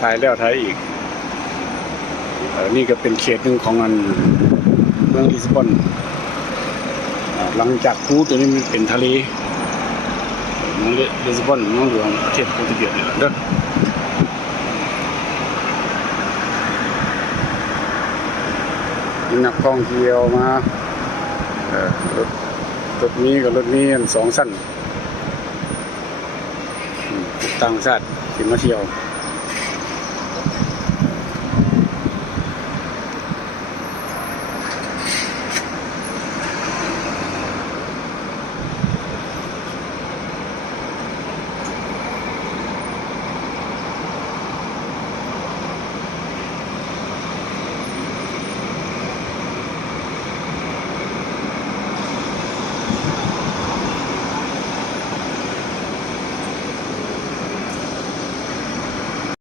ถ่ายแล้วถ่ายอีกนี่ก็เป็นเขตหนึ่งของเมืองลิสบอนหลังจากคูตัวนี้มันเป็นทะเลเมืองลิสบอนเมืองหลวงประเทศโปรตุเกสนี่แหละเด้อนักท่องเที่ยวมารถนี้กับรถนี้2 สั้นต่างชาติที่มาเที่ยว